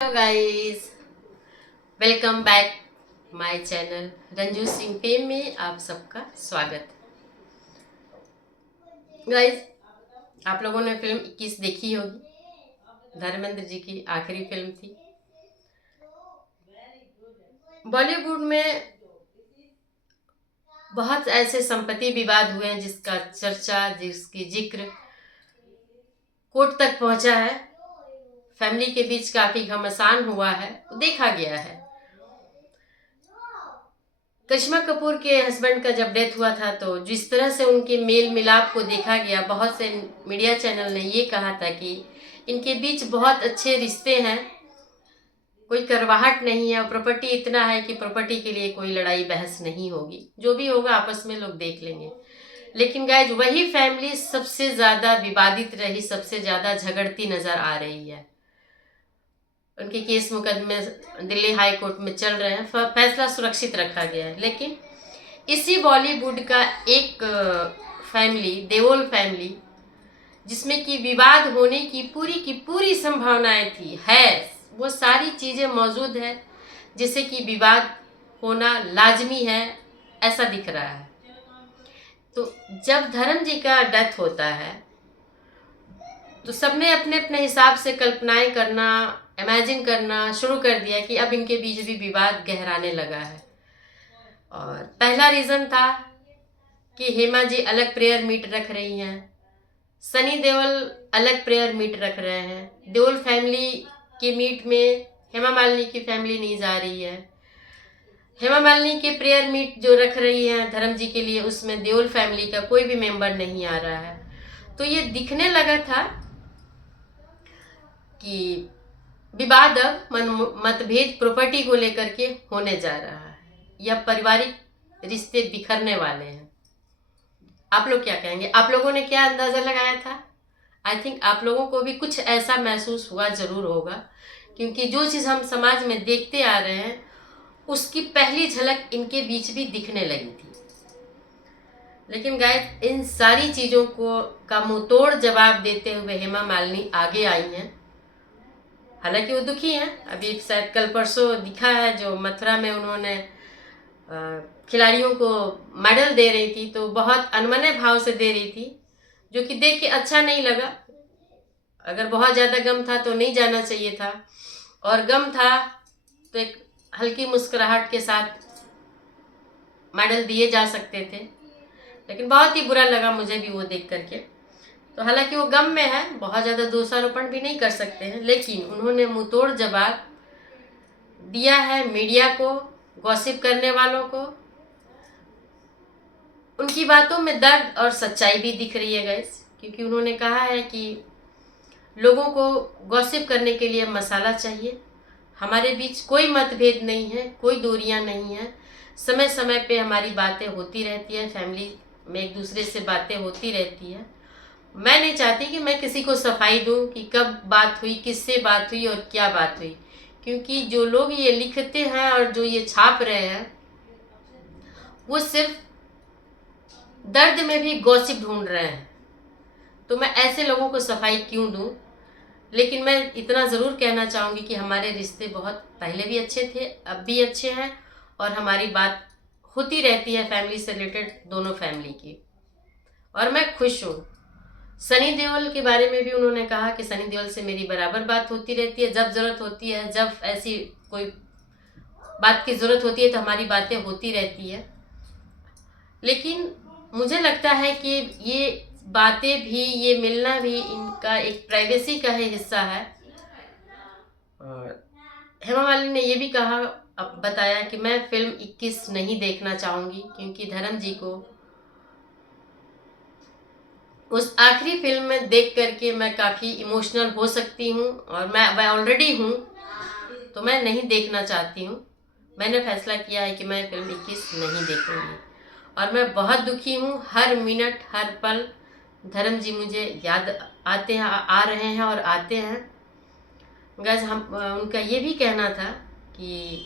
Hello guys, welcome back my channel Ranju Singh fame में आप सबका स्वागत। गाइस, आप लोगों ने फिल्म 21 देखी होगी। धर्मेंद्र जी की आखिरी फिल्म थी। बॉलीवुड में बहुत ऐसे संपत्ति विवाद हुए हैं जिसका चर्चा, जिसकी जिक्र कोर्ट तक पहुंचा है। फैमिली के बीच काफी घमासान हुआ है, देखा गया है। करिश्मा कपूर के हस्बैंड का जब डेथ हुआ था तो जिस तरह से उनके मेल मिलाप को देखा गया, बहुत से मीडिया चैनल ने ये कहा था कि इनके बीच बहुत अच्छे रिश्ते हैं, कोई करवाहट नहीं है और प्रॉपर्टी इतना है कि प्रॉपर्टी के लिए कोई लड़ाई बहस नहीं होगी, जो भी होगा आपस में लोग देख लेंगे। लेकिन गाइज, वही फैमिली सबसे ज़्यादा विवादित रही, सबसे ज़्यादा झगड़ती नज़र आ रही है। उनके केस मुकदमे दिल्ली हाई कोर्ट में चल रहे हैं, फैसला सुरक्षित रखा गया है। लेकिन इसी बॉलीवुड का एक फैमिली, देओल फैमिली, जिसमें कि विवाद होने की पूरी संभावनाएं थी, वो सारी चीज़ें मौजूद है जिससे कि विवाद होना लाजमी है, ऐसा दिख रहा है। तो जब धर्म जी का डेथ होता है तो सबने अपने अपने हिसाब से कल्पनाएं करना, इमेजिन करना शुरू कर दिया कि अब इनके बीच भी विवाद गहराने लगा है। और पहला रीज़न था कि हेमा जी अलग प्रेयर मीट रख रही हैं, सनी देओल अलग प्रेयर मीट रख रहे हैं। देओल फैमिली के मीट में हेमा मालिनी की फैमिली नहीं जा रही है। हेमा मालिनी के प्रेयर मीट जो रख रही है धर्म जी के लिए, उसमें देओल फैमिली का कोई भी मेंबर नहीं आ रहा है। तो ये दिखने लगा था कि विवाद अब मतभेद प्रॉपर्टी को लेकर के होने जा रहा है, या पारिवारिक रिश्ते बिखरने वाले हैं। आप लोग क्या कहेंगे? आप लोगों ने क्या अंदाजा लगाया था? आई थिंक आप लोगों को भी कुछ ऐसा महसूस हुआ जरूर होगा, क्योंकि जो चीज़ हम समाज में देखते आ रहे हैं उसकी पहली झलक इनके बीच भी दिखने लगी थी। लेकिन गाइस, इन सारी चीज़ों को का मुंहतोड़ जवाब देते हुए हेमा मालिनी आगे आई हैं। हालांकि वो दुखी हैं। अभी शायद कल परसों दिखा है जो मथुरा में उन्होंने खिलाड़ियों को मेडल दे रही थी, तो बहुत अनमने भाव से दे रही थी, जो कि देख के अच्छा नहीं लगा। अगर बहुत ज़्यादा गम था तो नहीं जाना चाहिए था, और गम था तो एक हल्की मुस्कुराहट के साथ मेडल दिए जा सकते थे। लेकिन बहुत ही बुरा लगा मुझे भी वो देख करके। तो हालांकि वो गम में है, बहुत ज़्यादा दोषारोपण भी नहीं कर सकते हैं, लेकिन उन्होंने मुंहतोड़ जवाब दिया है मीडिया को, गॉसिप करने वालों को। उनकी बातों में दर्द और सच्चाई भी दिख रही है गाइस, क्योंकि उन्होंने कहा है कि लोगों को गॉसिप करने के लिए मसाला चाहिए। हमारे बीच कोई मतभेद नहीं है, कोई दूरियां नहीं है, समय समय पे हमारी बातें होती रहती है, फैमिली में एक दूसरे से बातें होती रहती है। मैं नहीं चाहती कि मैं किसी को सफाई दूं कि कब बात हुई, किससे बात हुई और क्या बात हुई, क्योंकि जो लोग ये लिखते हैं और जो ये छाप रहे हैं वो सिर्फ दर्द में भी गॉसिप ढूंढ रहे हैं। तो मैं ऐसे लोगों को सफाई क्यों दूं? लेकिन मैं इतना ज़रूर कहना चाहूँगी कि हमारे रिश्ते बहुत पहले भी अच्छे थे, अब भी अच्छे हैं, और हमारी बात होती रहती है फैमिली से रिलेटेड, दोनों फैमिली की, और मैं खुश हूँ। सनी देओल के बारे में भी उन्होंने कहा कि सनी देओल से मेरी बराबर बात होती रहती है, जब ज़रूरत होती है, जब ऐसी कोई बात की ज़रूरत होती है तो हमारी बातें होती रहती है। लेकिन मुझे लगता है कि ये बातें भी, ये मिलना भी इनका एक प्राइवेसी का ही हिस्सा है। और हेमा मालिनी ने ये भी कहा, अब बताया कि मैं फिल्म 21 नहीं देखना चाहूँगी, क्योंकि धर्म जी को उस आखिरी फिल्म में देख करके मैं काफ़ी इमोशनल हो सकती हूँ, और मैं ऑलरेडी हूँ, तो मैं नहीं देखना चाहती हूँ। मैंने फैसला किया है कि मैं फिल्म 21 नहीं देखूँगी, और मैं बहुत दुखी हूँ। हर मिनट, हर पल धर्म जी मुझे याद आते हैं, आ रहे हैं और आते हैं। गैस, हम उनका ये भी कहना था कि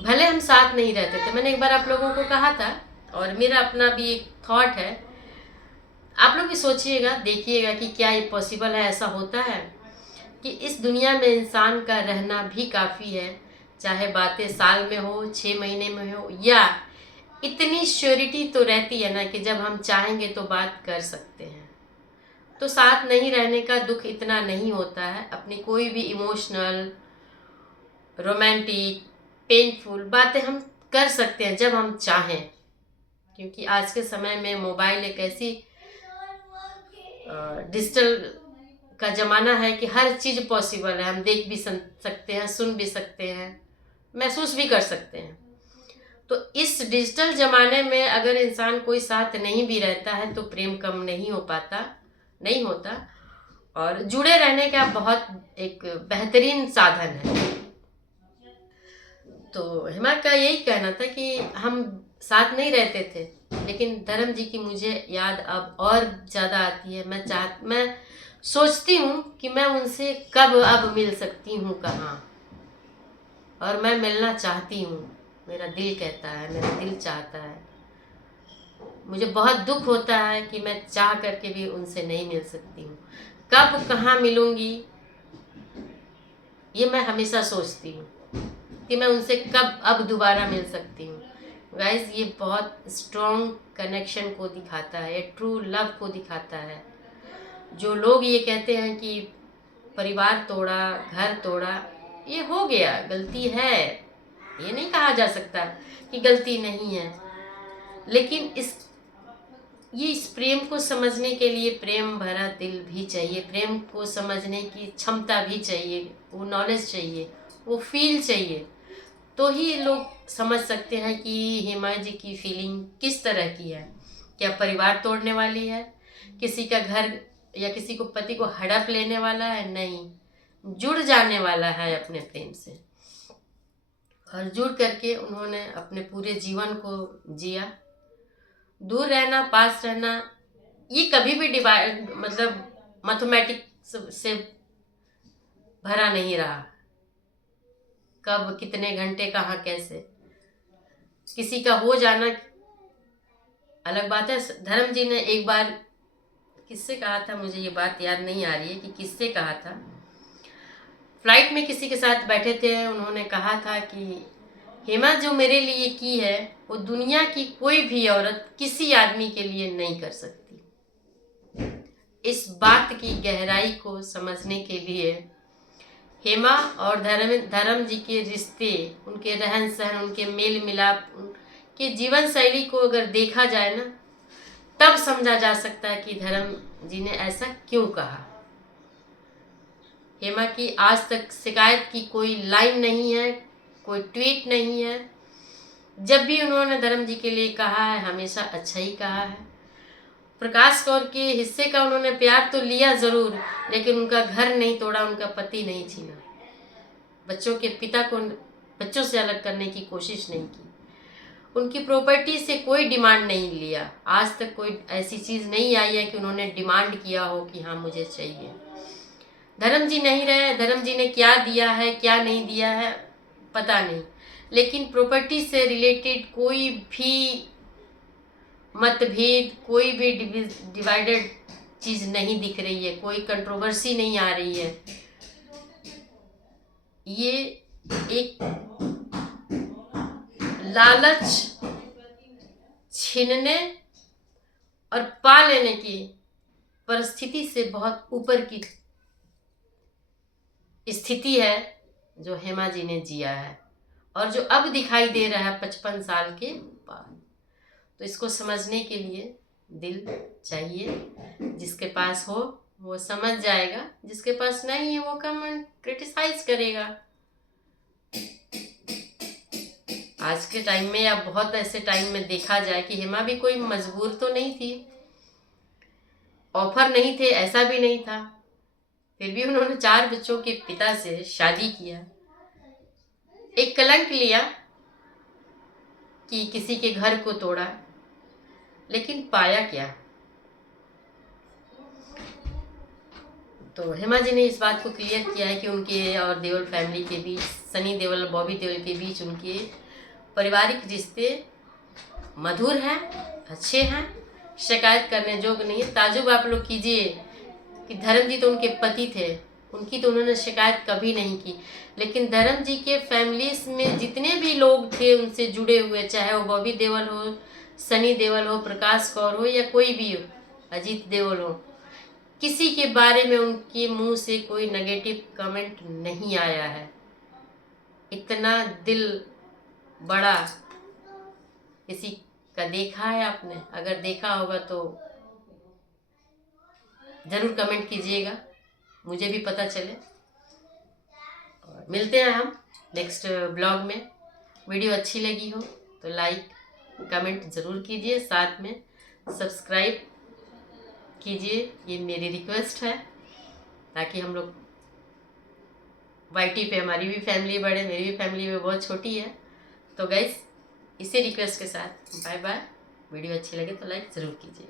भले हम साथ नहीं रहते थे, मैंने एक बार आप लोगों को कहा था, और मेरा अपना भी एक थॉट है, आप लोग भी सोचिएगा, देखिएगा कि क्या ये पॉसिबल है, ऐसा होता है कि इस दुनिया में इंसान का रहना भी काफ़ी है, चाहे बातें साल में हो, 6 महीने में हो, या इतनी श्योरिटी तो रहती है ना कि जब हम चाहेंगे तो बात कर सकते हैं। तो साथ नहीं रहने का दुख इतना नहीं होता है। अपनी कोई भी इमोशनल, रोमांटिक, पेनफुल बातें हम कर सकते हैं जब हम चाहें, क्योंकि आज के समय में मोबाइल एक ऐसी डिजिटल का ज़माना है कि हर चीज़ पॉसिबल है। हम देख भी सकते हैं, सुन भी सकते हैं, महसूस भी कर सकते हैं। तो इस डिजिटल ज़माने में अगर इंसान कोई साथ नहीं भी रहता है तो प्रेम कम नहीं नहीं होता, और जुड़े रहने का बहुत एक बेहतरीन साधन है। तो हेमा का यही कहना था कि हम साथ नहीं रहते थे, लेकिन धर्म जी की मुझे याद अब और ज़्यादा आती है। मैं सोचती हूँ कि मैं उनसे कब अब मिल सकती हूँ, कहाँ, और मैं मिलना चाहती हूँ। मेरा दिल कहता है, मेरा दिल चाहता है। मुझे बहुत दुख होता है कि मैं चाह करके भी उनसे नहीं मिल सकती हूँ। कब कहाँ मिलूँगी, ये मैं हमेशा सोचती हूँ कि मैं उनसे कब अब दोबारा मिल सकती हूँ। गाइस, ये बहुत स्ट्रॉन्ग कनेक्शन को दिखाता है, ट्रू लव को दिखाता है। जो लोग ये कहते हैं कि परिवार तोड़ा, घर तोड़ा, ये हो गया, गलती है, ये नहीं कहा जा सकता कि गलती नहीं है, लेकिन इस प्रेम को समझने के लिए प्रेम भरा दिल भी चाहिए, प्रेम को समझने की क्षमता भी चाहिए, वो नॉलेज चाहिए, वो फील चाहिए। तो ही लोग समझ सकते हैं कि हेमा जी की फीलिंग किस तरह की है। क्या परिवार तोड़ने वाली है, किसी का घर या किसी को पति को हड़प लेने वाला है? नहीं, जुड़ जाने वाला है अपने प्रेम से, और जुड़ करके उन्होंने अपने पूरे जीवन को जिया। दूर रहना, पास रहना, ये कभी भी डिवाइड मतलब मैथमेटिक्स से भरा नहीं रहा। कब, कितने घंटे, कहाँ, कैसे, किसी का हो जाना अलग बात है। धर्म जी ने एक बार किससे कहा था, मुझे ये बात याद नहीं आ रही है कि किससे कहा था। फ्लाइट में किसी के साथ बैठे थे, उन्होंने कहा था कि हेमा जो मेरे लिए की है वो दुनिया की कोई भी औरत किसी आदमी के लिए नहीं कर सकती। इस बात की गहराई को समझने के लिए हेमा और धर्म जी के रिश्ते, उनके रहन सहन, उनके मेल मिलाप, उनके जीवन शैली को अगर देखा जाए ना, तब समझा जा सकता है कि धर्म जी ने ऐसा क्यों कहा। हेमा की आज तक शिकायत की कोई लाइन नहीं है, कोई ट्वीट नहीं है। जब भी उन्होंने धर्म जी के लिए कहा है, हमेशा अच्छा ही कहा है। प्रकाश कौर के हिस्से का उन्होंने प्यार तो लिया ज़रूर, लेकिन उनका घर नहीं तोड़ा, उनका पति नहीं छीना, बच्चों के पिता को बच्चों से अलग करने की कोशिश नहीं की, उनकी प्रॉपर्टी से कोई डिमांड नहीं लिया। आज तक कोई ऐसी चीज़ नहीं आई है कि उन्होंने डिमांड किया हो कि हाँ मुझे चाहिए। धर्म जी नहीं रहे, धर्म जी ने क्या दिया है क्या नहीं दिया है पता नहीं, लेकिन प्रॉपर्टी से रिलेटेड कोई भी मतभेद, कोई भी डिवाइडेड चीज़ नहीं दिख रही है, कोई कंट्रोवर्सी नहीं आ रही है। ये एक लालच छीनने और पा लेने की परिस्थिति से बहुत ऊपर की स्थिति है जो हेमा जी ने जिया है, और जो अब दिखाई दे रहा है 55 साल के बाद। तो इसको समझने के लिए दिल चाहिए। जिसके पास हो वो समझ जाएगा, जिसके पास नहीं है वो कमेंट क्रिटिसाइज करेगा। आज के टाइम में या बहुत ऐसे टाइम में देखा जाए कि हेमा भी कोई मजबूर तो नहीं थी, ऑफर नहीं थे ऐसा भी नहीं था, फिर भी उन्होंने 4 बच्चों के पिता से शादी किया। एक कलंक लिया कि किसी के घर को तोड़ा, लेकिन पाया क्या? तो हेमा जी ने इस बात को क्लियर किया है कि उनके और देओल फैमिली के बीच, सनी देओल और बॉबी देओल के बीच उनके पारिवारिक रिश्ते मधुर हैं, अच्छे हैं, शिकायत करने जोग नहीं है। ताजुब आप लोग कीजिए कि धर्म जी तो उनके पति थे, उनकी तो उन्होंने शिकायत कभी नहीं की। लेकिन धर्म जी के फैमिलीज में जितने भी लोग थे उनसे जुड़े हुए, चाहे वो बॉबी देओल हो, सनी देओल हो, प्रकाश कौर हो या कोई भी हो, अजीत देओल हो, किसी के बारे में उनके मुंह से कोई नेगेटिव कमेंट नहीं आया है। इतना दिल बड़ा किसी का देखा है आपने? अगर देखा होगा तो ज़रूर कमेंट कीजिएगा, मुझे भी पता चले। और मिलते हैं हम नेक्स्ट ब्लॉग में। वीडियो अच्छी लगी हो तो लाइक कमेंट ज़रूर कीजिए, साथ में सब्सक्राइब कीजिए, ये मेरी रिक्वेस्ट है, ताकि हम लोग वाईटी पे हमारी भी फैमिली बढ़े। मेरी भी फैमिली में बहुत छोटी है। तो गाइस, इसी रिक्वेस्ट के साथ बाय बाय। वीडियो अच्छी लगे तो लाइक ज़रूर कीजिए।